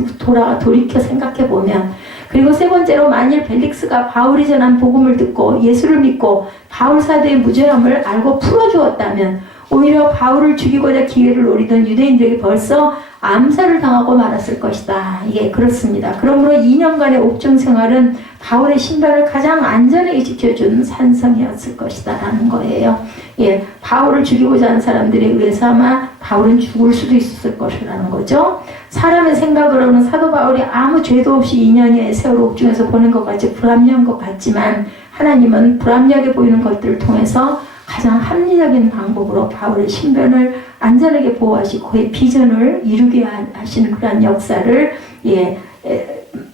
돌이켜 생각해 보면. 그리고 세 번째로, 만일 벨릭스가 바울이 전한 복음을 듣고 예수를 믿고 바울 사도의 무죄함을 알고 풀어주었다면 오히려 바울을 죽이고자 기회를 노리던 유대인들에게 벌써 암살을 당하고 말았을 것이다. 예, 그렇습니다. 그러므로 2년간의 옥중 생활은 바울의 신변을 가장 안전하게 지켜준 산성이었을 것이다 라는 거예요. 예, 바울을 죽이고자 하는 사람들에 의해서 아마 바울은 죽을 수도 있었을 것이라는 거죠. 사람의 생각으로는 사도 바울이 아무 죄도 없이 2년여의 세월 옥중에서 보낸 것 같이 불합리한 것 같지만, 하나님은 불합리하게 보이는 것들을 통해서 가장 합리적인 방법으로 바울의 신변을 안전하게 보호하시고 그의 비전을 이루게 하시는 그러한 역사를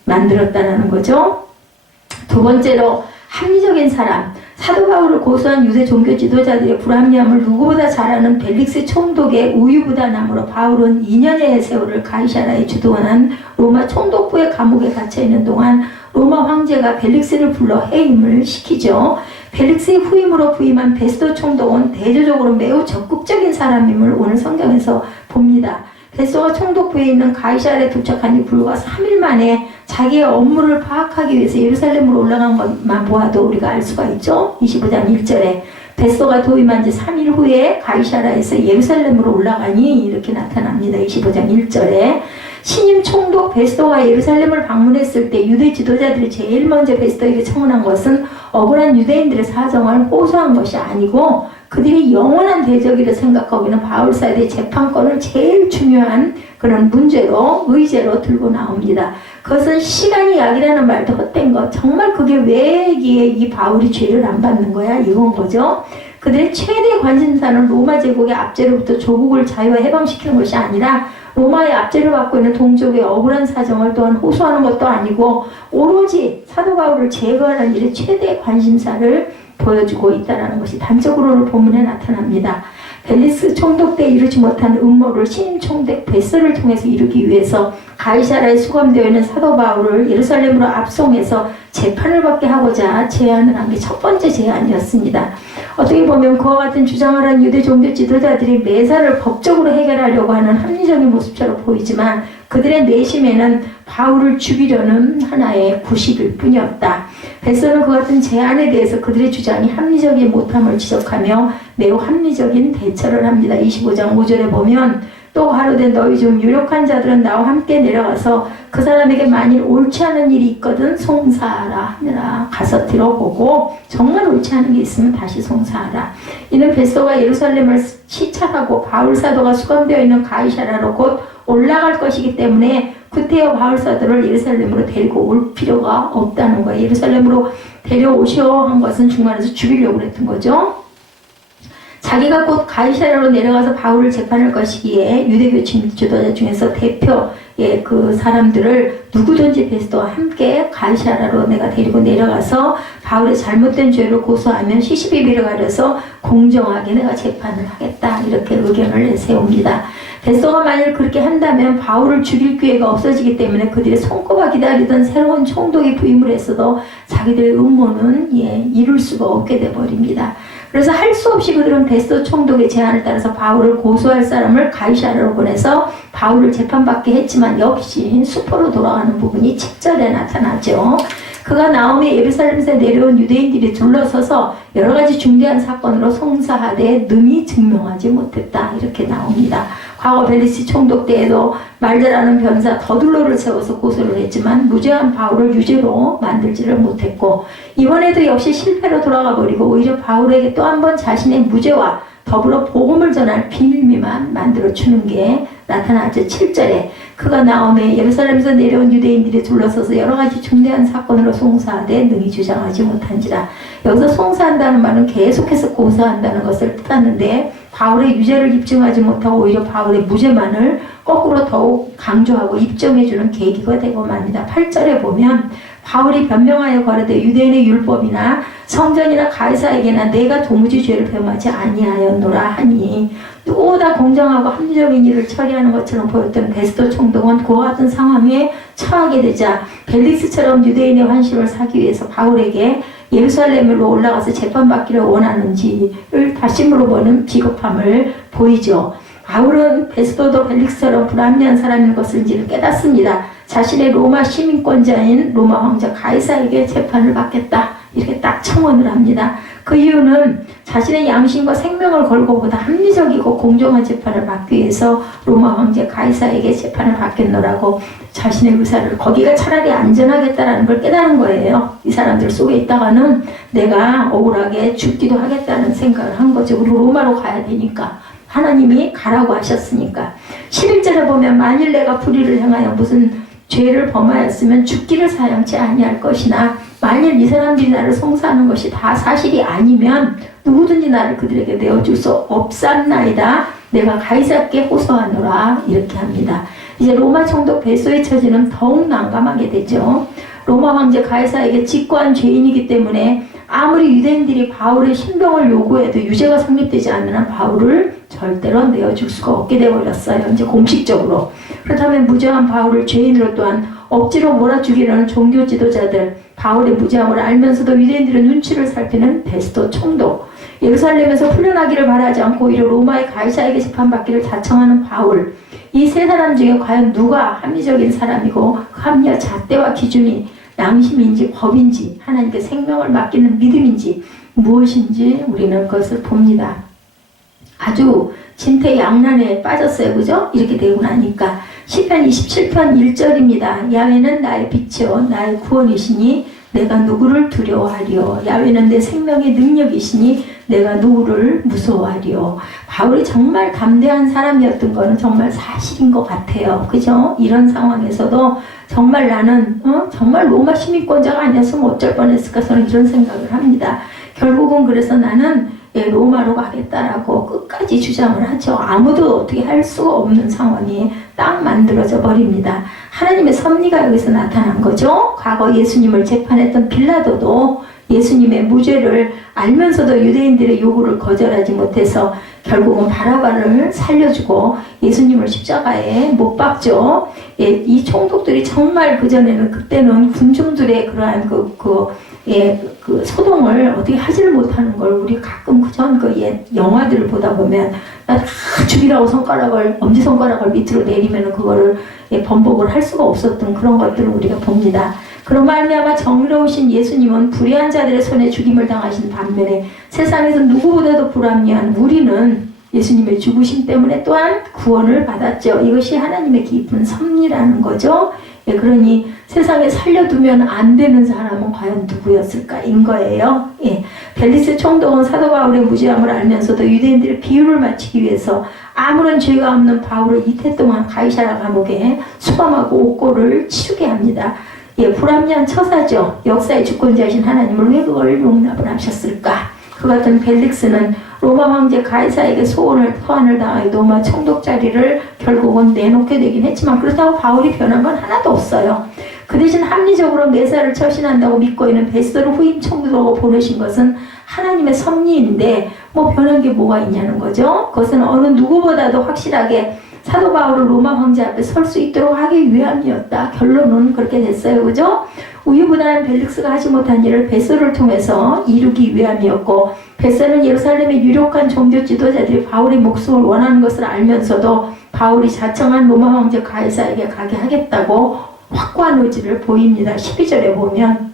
만들었다는 거죠. 두 번째로, 합리적인 사람. 사도 바울을 고소한 유대 종교 지도자들의 불합리함을 누구보다 잘 아는 벨릭스 총독의 우유부단함으로 바울은 2년의 세월을 가이사라에 주도한 로마 총독부의 감옥에 갇혀있는 동안 로마 황제가 벨릭스를 불러 해임을 시키죠. 벨릭스의 후임으로 부임한 베스도 총독은 대조적으로 매우 적극적인 사람임을 오늘 성경에서 봅니다. 베스도가 총독부에 있는 가이사라에 도착한 지 불과 3일 만에 자기의 업무를 파악하기 위해서 예루살렘으로 올라간 것만 보아도 우리가 알 수가 있죠. 25장 1절에 베스도가 도임한 지 3일 후에 가이사라에서 예루살렘으로 올라가니 이렇게 나타납니다. 25장 1절에 신임 총독 베스도가 예루살렘을 방문했을 때 유대 지도자들이 제일 먼저 베스도에게 청원한 것은 억울한 유대인들의 사정을 호소한 것이 아니고 그들이 영원한 대적이라 생각하고 있는 바울 사도의 재판권을 제일 중요한 그런 문제로, 의제로 들고 나옵니다. 그것은 시간이 약이라는 말도 헛된 것. 정말 그게 왜 이 바울이 죄를 안 받는 거야? 이건 거죠. 그들의 최대 관심사는 로마 제국의 압제로부터 조국을 자유와 해방시키는 것이 아니라 로마의 압제를 받고 있는 동족의 억울한 사정을 또한 호소하는 것도 아니고 오로지 사도 바울을 제거하는 일에 최대 관심사를 보여주고 있다는 것이 단적으로는 본문에 나타납니다. 벨릭스 총독 때 이루지 못한 음모를 신임 총독 베스를 통해서 이루기 위해서 가이사라에 수감되어 있는 사도 바울을 예루살렘으로 압송해서 재판을 받게 하고자 제안을 한 게 첫 번째 제안이었습니다. 어떻게 보면 그와 같은 주장을 한 유대 종교 지도자들이 매사를 법적으로 해결하려고 하는 합리적인 모습처럼 보이지만 그들의 내심에는 바울을 죽이려는 하나의 구식일 뿐이었다. 베스는 그 같은 제안에 대해서 그들의 주장이 합리적이 못함을 지적하며 매우 합리적인 대처를 합니다. 25장 5절에 보면 또 가로되 너희 중 유력한 자들은 나와 함께 내려가서 그 사람에게 만일 옳지 않은 일이 있거든 송사하라 하느라. 가서 들어보고 정말 옳지 않은 게 있으면 다시 송사하라. 이는 베스도가 예루살렘을 시찰하고 바울 사도가 수감되어 있는 가이사라로 곧 올라갈 것이기 때문에 구테여 바울 사도를 예루살렘으로 데리고 올 필요가 없다는 거예요. 예루살렘으로 데려오시오 한 것은 중간에서 죽이려고 그랬던 거죠. 자기가 곧 가이사라로 내려가서 바울을 재판할 것이기에 유대교 지도자 중에서 대표의 그 사람들을 누구든지 베스도와 함께 가이사라로 내가 데리고 내려가서 바울의 잘못된 죄를 고소하면 시시비비를 가려서 공정하게 내가 재판을 하겠다. 이렇게 의견을 내세웁니다. 베스도가 만일 그렇게 한다면 바울을 죽일 기회가 없어지기 때문에 그들이 손꼽아 기다리던 새로운 총독이 부임을 했어도 자기들의 음모는 이룰 수가 없게 돼버립니다. 그래서 할 수 없이 그들은 베스도 총독의 제안을 따라서 바울을 고소할 사람을 가이사라로 보내서 바울을 재판받게 했지만 역시 수포로 돌아가는 부분이 7절에 나타나죠. 그가 나오며 예루살렘에서 내려온 유대인들이 둘러서서 여러 가지 중대한 사건으로 송사하되 능히 증명하지 못했다. 이렇게 나옵니다. 과거 벨릭스 총독 때에도 말 잘하는 변사 더둘로를 세워서 고소를 했지만 무죄한 바울을 유죄로 만들지를 못했고 이번에도 역시 실패로 돌아가 버리고 오히려 바울에게 또 한 번 자신의 무죄와 더불어 복음을 전할 비밀미만 만들어주는 게 나타나죠. 7절에 그가 나오매 예루살렘에서 내려온 유대인들이 둘러서서 여러 가지 중대한 사건으로 송사하되 능히 주장하지 못한지라. 여기서 송사한다는 말은 계속해서 고사한다는 것을 뜻하는데 바울의 유죄를 입증하지 못하고 오히려 바울의 무죄만을 거꾸로 더욱 강조하고 입증해주는 계기가 되고 맙니다. 8절에 보면 바울이 변명하여 거르되 유대인의 율법이나 성전이나 가이사에게나 내가 도무지 죄를 범하지 아니하였노라 하니, 누구보다 공정하고 합리적인 일을 처리하는 것처럼 보였던 베스도 총독은 그와 같은 상황에 처하게 되자 벨릭스처럼 유대인의 환심을 사기 위해서 바울에게 예루살렘으로 올라가서 재판받기를 원하는지를 다시 물어보는 비겁함을 보이죠. 바울은 베스도도 벨릭스처럼 불합리한 사람인 것을 이제 깨닫습니다. 자신의 로마 시민권자인 로마 황제 가이사에게 재판을 받겠다, 이렇게 딱 청원을 합니다. 그 이유는 자신의 양심과 생명을 걸고 보다 합리적이고 공정한 재판을 받기 위해서 로마 황제 가이사에게 재판을 받겠노라고 자신의 의사를, 거기가 차라리 안전하겠다라는 걸 깨달은 거예요. 이 사람들 속에 있다가는 내가 억울하게 죽기도 하겠다는 생각을 한 거죠. 우리 로마로 가야 되니까. 하나님이 가라고 하셨으니까. 11절에 보면 만일 내가 불의를 행하여 무슨 죄를 범하였으면 죽기를 사양치 아니할 것이나 만일 이 사람들이 나를 송사하는 것이 다 사실이 아니면 누구든지 나를 그들에게 내어줄 수 없삼나이다. 내가 가이사께 호소하노라, 이렇게 합니다. 이제 로마 총독 베소의 처지는 더욱 난감하게 되죠. 로마 황제 가이사에게 직고한 죄인이기 때문에 아무리 유대인들이 바울의 신병을 요구해도 유죄가 성립되지 않는 한 바울을 절대로 내어줄 수가 없게 되어버렸어요. 이제 공식적으로. 그렇다면 무죄한 바울을 죄인으로 또한 억지로 몰아주기라는 종교 지도자들, 바울의 무죄함을 알면서도 유대인들의 눈치를 살피는 베스도 총독, 예루살렘에서 풀려나기를 바라지 않고 오히려 로마의 가이사에게 재판받기를 자청하는 바울, 이 세 사람 중에 과연 누가 합리적인 사람이고 그 합리와 잣대와 기준이 양심인지 법인지 하나님께 생명을 맡기는 믿음인지 무엇인지 우리는 그것을 봅니다. 아주 진퇴양난에 빠졌어요. 그죠? 이렇게 되고 나니까 시편 27편 1절입니다. 야훼는 나의 빛이요 나의 구원이시니 내가 누구를 두려워하리요. 야훼는 내 생명의 능력이시니 내가 누구를 무서워하리요. 바울이 정말 담대한 사람이었던 거는 정말 사실인 것 같아요. 그죠? 이런 상황에서도 정말 나는 정말 로마 시민권자가 아니었으면 어쩔 뻔했을까, 저는 이런 생각을 합니다. 결국은 그래서 나는 로마로 가겠다라고 끝까지 주장을 하죠. 아무도 어떻게 할 수가 없는 상황이 딱 만들어져 버립니다. 하나님의 섭리가 여기서 나타난 거죠. 과거 예수님을 재판했던 빌라도도 예수님의 무죄를 알면서도 유대인들의 요구를 거절하지 못해서 결국은 바라바를 살려주고 예수님을 십자가에 못 박죠. 이 총독들이 정말 그때는 군중들의 그러한 그 소동을 어떻게 하지를 못하는 걸 우리 가끔 그전 영화들을 보다 보면 다 죽이라고 엄지손가락을 밑으로 내리면 그거를 번복을 할 수가 없었던 그런 것들을 우리가 봅니다. 그런 말미암아 정의로우신 예수님은 불의한 자들의 손에 죽임을 당하신 반면에 세상에서 누구보다도 불합리한 우리는 예수님의 죽으심 때문에 또한 구원을 받았죠. 이것이 하나님의 깊은 섭리라는 거죠. 그러니 세상에 살려두면 안 되는 사람은 과연 누구였을까인 거예요. 벨리스 총독은 사도 바울의 무죄함을 알면서도 유대인들의 비유를 맞추기 위해서 아무런 죄가 없는 바울을 이태 동안 가이사라 감옥에 수감하고 옥고를 치르게 합니다. 불합리한 처사죠. 역사의 주권자이신 하나님을 왜 그걸 용납을 하셨을까? 그 같은 벨릭스는 로마 황제 가이사에게 소환을 당하여 로마 총독 자리를 결국은 내놓게 되긴 했지만 그렇다고 바울이 변한 건 하나도 없어요. 그 대신 합리적으로 메사를 처신한다고 믿고 있는 베스도를 후임 총독으로 보내신 것은 하나님의 섭리인데 변한 게 뭐가 있냐는 거죠. 그것은 어느 누구보다도 확실하게 사도 바울을 로마 황제 앞에 설 수 있도록 하기 위함이었다. 결론은 그렇게 됐어요. 그죠? 우유부단한 벨릭스가 하지 못한 일을 베스도를 통해서 이루기 위함이었고, 베스도는 예루살렘의 유력한 종교 지도자들이 바울의 목숨을 원하는 것을 알면서도 바울이 자청한 로마 황제 가이사에게 가게 하겠다고 확고한 의지를 보입니다. 12절에 보면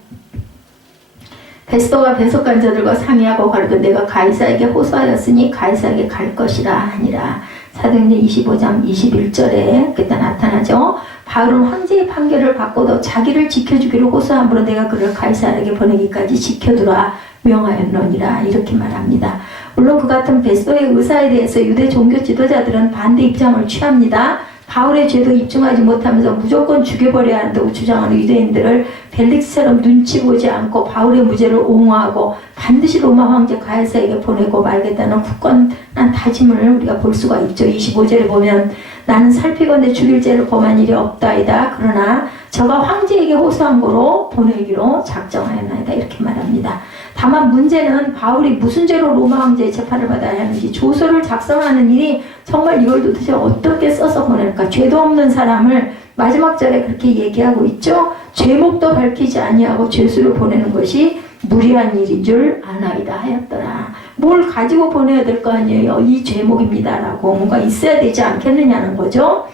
베스도가 배석한 자들과 상의하고 가르되 내가 가이사에게 호소하였으니 가이사에게 갈 것이라 하니라. 사도행전 25장 21절에 그때 나타나죠. 바울은 황제의 판결을 받고도 자기를 지켜주기로 호소함으로 내가 그를 가이사에게 보내기까지 지켜두라 명하였노니라, 이렇게 말합니다. 물론 그 같은 베스도의 의사에 대해서 유대 종교 지도자들은 반대 입장을 취합니다. 바울의 죄도 입증하지 못하면서 무조건 죽여버려야 한다고 주장하는 유대인들을 벨릭스처럼 눈치 보지 않고 바울의 무죄를 옹호하고 반드시 로마 황제 가이사에게 보내고 말겠다는 굳건한 다짐을 우리가 볼 수가 있죠. 25절에 보면 나는 살피건대 죽일 죄를 범한 일이 없다이다. 그러나 저가 황제에게 호소한 거로 보내기로 작정하였나이다. 이렇게 말합니다. 다만 문제는 바울이 무슨 죄로 로마 황제의 재판을 받아야 하는지 조서를 작성하는 일이 정말 이걸 도대체 어떻게 써서 보낼까. 죄도 없는 사람을 마지막 절에 그렇게 얘기하고 있죠. 죄목도 밝히지 아니하고 죄수를 보내는 것이 무리한 일인 줄 아나이다 하였더라. 뭘 가지고 보내야 될 거 아니에요. 이 죄목입니다라고 뭔가 있어야 되지 않겠느냐는 거죠.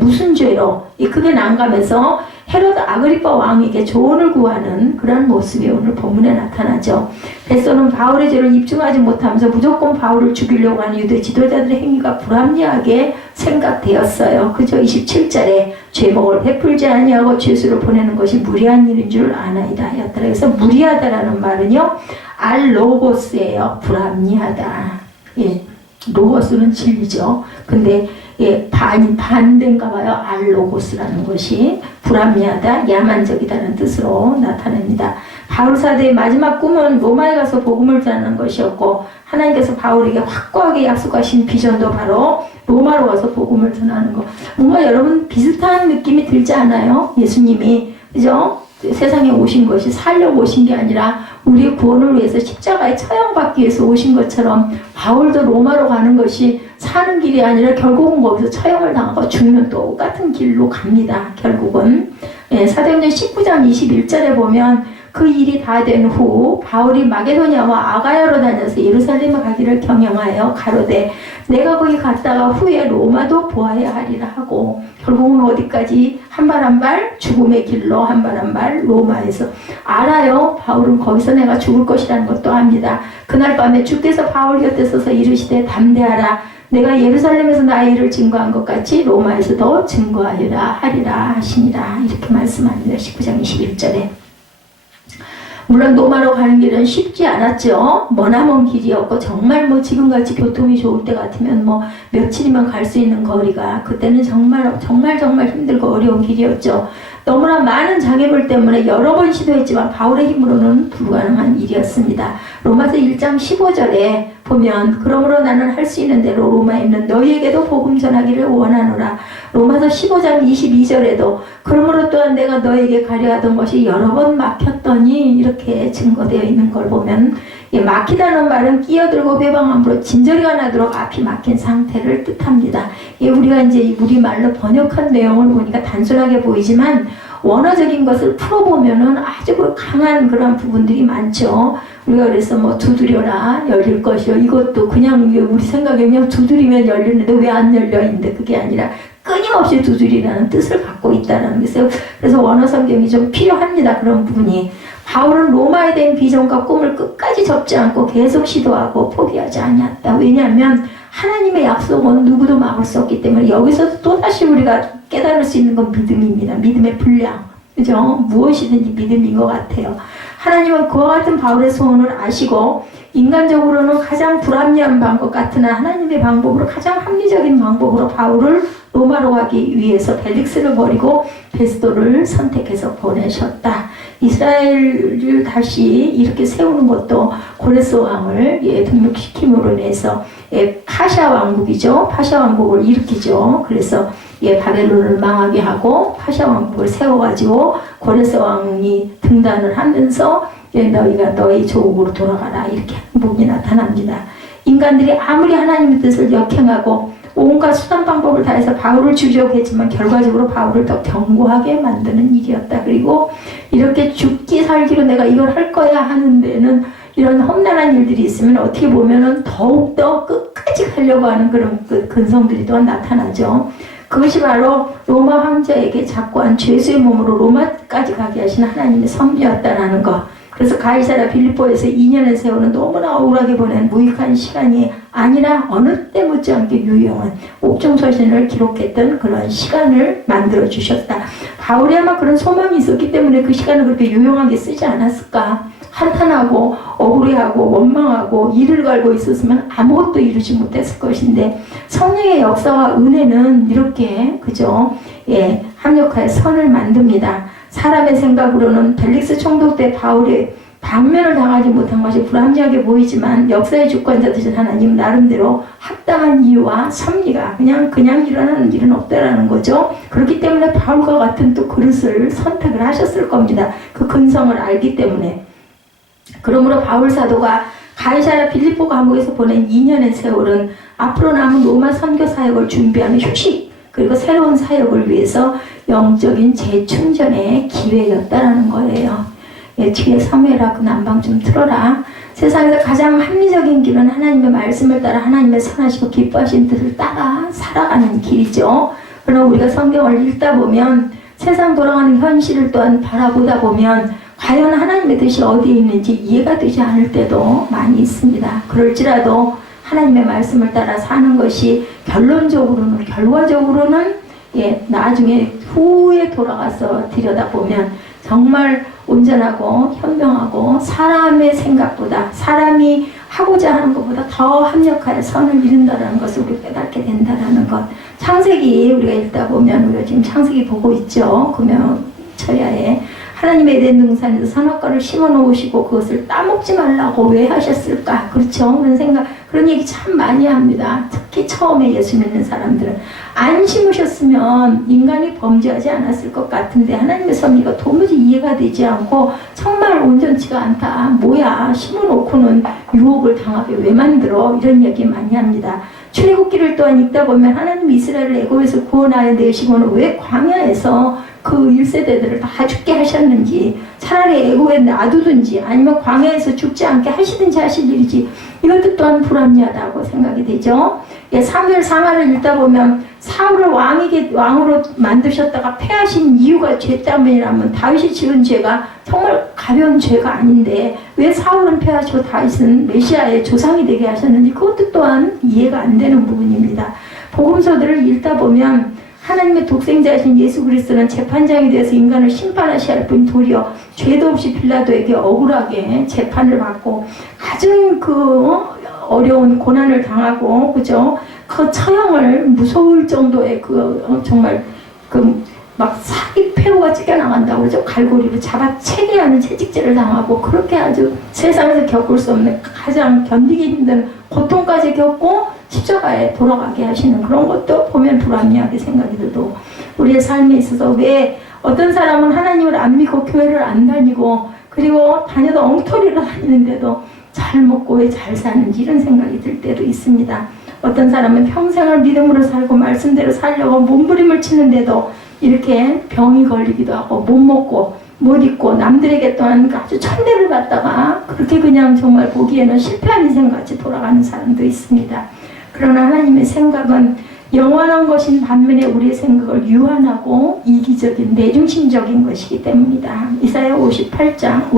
무슨 죄로 크게 난감해서 헤로드 아그리파 왕에게 조언을 구하는 그런 모습이 오늘 본문에 나타나죠. 베스토는 바울의 죄를 입증하지 못하면서 무조건 바울을 죽이려고 하는 유대 지도자들의 행위가 불합리하게 생각되었어요. 그저 27절에 죄목을 베풀지 아니하고 죄수를 보내는 것이 무리한 일인 줄 아나이다 하였더라. 그래서 무리하다라는 말은요, 알로고스예요. 불합리하다. 예, 로고스는 진리죠. 근데 반대인가 봐요. 알로고스라는 것이 불합리하다, 야만적이다는 뜻으로 나타납니다. 바울 사도의 마지막 꿈은 로마에 가서 복음을 전하는 것이었고 하나님께서 바울에게 확고하게 약속하신 비전도 바로 로마로 가서 복음을 전하는 것. 뭔가 여러분 비슷한 느낌이 들지 않아요? 예수님이 그죠? 세상에 오신 것이 살려고 오신 게 아니라 우리의 구원을 위해서 십자가에 처형받기 위해서 오신 것처럼 바울도 로마로 가는 것이 사는 길이 아니라 결국은 거기서 처형을 당하고 죽는 똑같은 길로 갑니다. 결국은 사도행전 19장 21절에 보면 그 일이 다 된 후 바울이 마게도냐와 아가야로 다녀서 예루살렘에 가기를 경영하여 가로되 내가 거기 갔다가 후에 로마도 보아야 하리라 하고 결국은 어디까지 한 발 한 발 죽음의 길로 한 발 한 발 로마에서 알아요. 바울은 거기서 내가 죽을 것이라는 것도 압니다. 그날 밤에 주께서 바울 곁에 서서 이르시되 담대하라 내가 예루살렘에서 나의 일을 증거한 것 같이 로마에서도 증거하리라 하리라 하시니라 이렇게 말씀합니다. 19장 21절에 물론 로마로 가는 길은 쉽지 않았죠. 머나먼 길이었고 정말 지금같이 교통이 좋을 때 같으면 며칠이면 갈 수 있는 거리가 그때는 정말 힘들고 어려운 길이었죠. 너무나 많은 장애물 때문에 여러 번 시도했지만 바울의 힘으로는 불가능한 일이었습니다. 로마서 1장 15절에 보면 그러므로 나는 할 수 있는 대로 로마에 있는 너희에게도 복음 전하기를 원하노라. 로마서 15장 22절에도 그러므로 또한 내가 너에게 가려 하던 것이 여러 번 막혔더니 이렇게 증거되어 있는 걸 보면 막히다는 말은 끼어들고 회방함으로 진저리가 나도록 앞이 막힌 상태를 뜻합니다. 우리가 이제 우리말로 번역한 내용을 보니까 단순하게 보이지만 원어적인 것을 풀어보면은 아주 강한 그런 부분들이 많죠. 우리가 그래서 두드려라 열릴 것이요. 이것도 그냥 우리 생각에 그냥 두드리면 열리는데 왜 안 열려 있는데 그게 아니라 끊임없이 두드리라는 뜻을 갖고 있다는 것이에요. 그래서 원어 성경이 좀 필요합니다. 그런 부분이. 바울은 로마에 대한 비전과 꿈을 끝까지 접지 않고 계속 시도하고 포기하지 않았다. 왜냐하면 하나님의 약속은 누구도 막을 수 없기 때문에 여기서 또다시 우리가 깨달을 수 있는 건 믿음입니다. 믿음의 분량. 그죠? 무엇이든지 믿음인 것 같아요. 하나님은 그와 같은 바울의 소원을 아시고 인간적으로는 가장 불합리한 방법 같으나 하나님의 방법으로 가장 합리적인 방법으로 바울을 로마로 가기 위해서 벨릭스를 버리고 베스도를 선택해서 보내셨다. 이스라엘을 다시 이렇게 세우는 것도 고레스 왕을 등록시킴으로 인해서 파샤 왕국이죠. 파샤 왕국을 일으키죠. 그래서 바벨론을 망하게 하고 파샤 왕국을 세워가지고 고레스 왕이 등단을 하면서 너희가 너희 조국으로 돌아가라 이렇게 복이 나타납니다. 인간들이 아무리 하나님의 뜻을 역행하고 온갖 수단 방법을 다해서 바울을 죽이려고 했지만 결과적으로 바울을 더 견고하게 만드는 일이었다. 그리고 이렇게 죽기 살기로 내가 이걸 할 거야 하는 데는 이런 험난한 일들이 있으면 어떻게 보면은 더욱더 끝까지 가려고 하는 그런 근성들이 또한 나타나죠. 그것이 바로 로마 황제에게 작고한 죄수의 몸으로 로마까지 가게 하신 하나님의 섭리였다라는 것. 그래서 가이사랴 빌립보에서 2년을 세우는 너무나 억울하게 보낸 무익한 시간이 아니라 어느 때 못지않게 유용한 옥중서신을 기록했던 그런 시간을 만들어 주셨다. 바울이 아마 그런 소망이 있었기 때문에 그 시간을 그렇게 유용하게 쓰지 않았을까 한탄하고 억울해하고 원망하고 이를 갈고 있었으면 아무것도 이루지 못했을 것인데 성령의 역사와 은혜는 이렇게 그죠? 예, 합력하여 선을 만듭니다. 사람의 생각으로는 벨릭스 총독 때 바울이 방면을 당하지 못한 것이 불합리하게 보이지만 역사의 주권자 되신 하나님 나름대로 합당한 이유와 섭리가 그냥 일어나는 일은 없다라는 거죠. 그렇기 때문에 바울과 같은 또 그릇을 선택을 하셨을 겁니다. 그 근성을 알기 때문에. 그러므로 바울 사도가 가이사랴 빌립보 감옥에서 보낸 2년의 세월은 앞으로 남은 로마 선교 사역을 준비하는 휴식 그리고 새로운 사역을 위해서 영적인 재충전의 기회였다라는 거예요. 예, 뒤에 사무엘아 그 난방 좀 틀어라. 세상에서 가장 합리적인 길은 하나님의 말씀을 따라 하나님의 선하시고 기뻐하신 뜻을 따라 살아가는 길이죠. 그러나 우리가 성경을 읽다 보면 세상 돌아가는 현실을 또한 바라보다 보면 과연 하나님의 뜻이 어디에 있는지 이해가 되지 않을 때도 많이 있습니다. 그럴지라도 하나님의 말씀을 따라 사는 것이 결과적으로는 나중에 후에 돌아가서 들여다보면 정말 온전하고 현명하고 사람의 생각보다 사람이 하고자 하는 것보다 더 합력하여 선을 이룬다는 것을 우리가 깨닫게 된다는 것. 창세기 우리가 읽다 보면 우리가 지금 창세기 보고 있죠. 금요철야에 하나님의 에덴 동산에서 선악과를 심어 놓으시고 그것을 따먹지 말라고 왜 하셨을까? 그렇죠? 그런 얘기 참 많이 합니다. 특히 처음에 예수 믿는 사람들은 안 심으셨으면 인간이 범죄하지 않았을 것 같은데 하나님의 섭리가 도무지 이해가 되지 않고 정말 온전치가 않다. 뭐야 심어놓고는 유혹을 당하게 왜 만들어? 이런 얘기 많이 합니다. 출애굽기를 또한 읽다 보면 하나님 이스라엘을 애굽에서 구원하여 내시고는 왜 광야에서 그 1세대들을 다 죽게 하셨는지 차라리 애굽에 놔두든지 아니면 광야에서 죽지 않게 하시든지 하실 일이지 이것도 또한 불합리하다고 생각이 되죠. 사무엘 상하를 읽다 보면 사울을 왕으로 만드셨다가 패하신 이유가 죄 때문이라면 다윗이 지은 죄가 정말 가벼운 죄가 아닌데 왜 사울은 패하시고 다윗은 메시아의 조상이 되게 하셨는지 그것도 또한 이해가 안 되는 부분입니다. 복음서들을 읽다 보면 하나님의 독생자이신 예수 그리스도는 재판장이 되어서 인간을 심판하셔야 할 뿐 도리어 죄도 없이 빌라도에게 억울하게 재판을 받고 가장 어려운 고난을 당하고 그죠? 그 처형을 무서울 정도의 정말 막 사기 폐로가 찢겨나간다고 그러죠. 갈고리로 잡아 체계하는 채찍질을 당하고 그렇게 아주 세상에서 겪을 수 없는 가장 견디기 힘든 고통까지 겪고 십자가에 돌아가게 하시는 그런 것도 보면 불합리하게 생각이 들고 우리의 삶에 있어서 왜 어떤 사람은 하나님을 안 믿고 교회를 안 다니고 그리고 다녀도 엉터리로 다니는데도 잘 먹고 왜 잘 사는지 이런 생각이 들 때도 있습니다. 어떤 사람은 평생을 믿음으로 살고 말씀대로 살려고 몸부림을 치는데도 이렇게 병이 걸리기도 하고 못 먹고 못 입고 남들에게 또한 아주 천대를 받다가 그렇게 그냥 정말 보기에는 실패한 인생같이 돌아가는 사람도 있습니다. 그러나 하나님의 생각은 영원한 것인 반면에 우리의 생각을 유한하고 이기적인 내중심적인 것이기 때문이다. 이사야 55장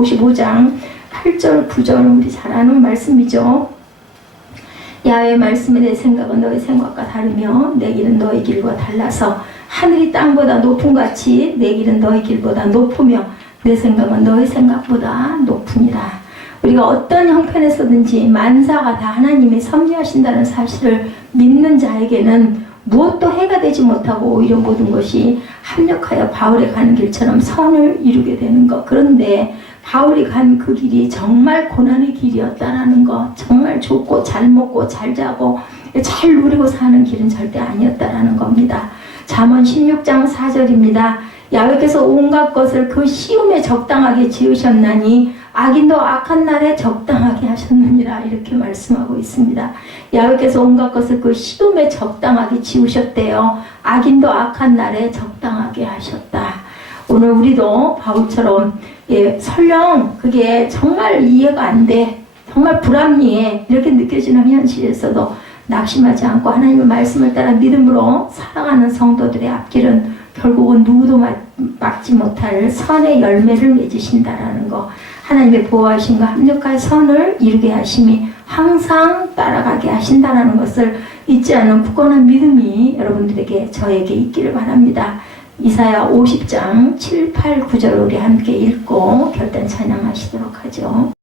8절 9절 우리 잘 아는 말씀이죠. 야훼의 말씀에 내 생각은 너의 생각과 다르며 내 길은 너의 길과 달라서 하늘이 땅보다 높은 같이 내 길은 너의 길보다 높으며 내 생각은 너의 생각보다 높으니라. 우리가 어떤 형편에서든지 만사가 다 하나님이 섭리하신다는 사실을 믿는 자에게는 무엇도 해가 되지 못하고 오히려 모든 것이 합력하여 바울의 가는 길처럼 선을 이루게 되는 것. 그런데 바울이 간 그 길이 정말 고난의 길이었다라는 것, 정말 좋고 잘 먹고 잘 자고 잘 누리고 사는 길은 절대 아니었다라는 겁니다. 잠언 16장 4절입니다. 야훼께서 온갖 것을 그 시음에 적당하게 지으셨나니 악인도 악한 날에 적당하게 하셨느니라 이렇게 말씀하고 있습니다. 야훼께서 온갖 것을 그 시음에 적당하게 지으셨대요. 악인도 악한 날에 적당하게 하셨다. 오늘 우리도 바울처럼 설령 그게 정말 이해가 안 돼, 정말 불합리해 이렇게 느껴지는 현실에서도 낙심하지 않고 하나님의 말씀을 따라 믿음으로 살아가는 성도들의 앞길은 결국은 누구도 막지 못할 선의 열매를 맺으신다라는 거. 하나님의 보호하심과 합력할 선을 이루게 하심이 항상 따라가게 하신다라는 것을 잊지 않은 굳건한 믿음이 여러분들에게 저에게 있기를 바랍니다. 이사야 50장 7, 8, 9절 우리 함께 읽고 결단 찬양하시도록 하죠.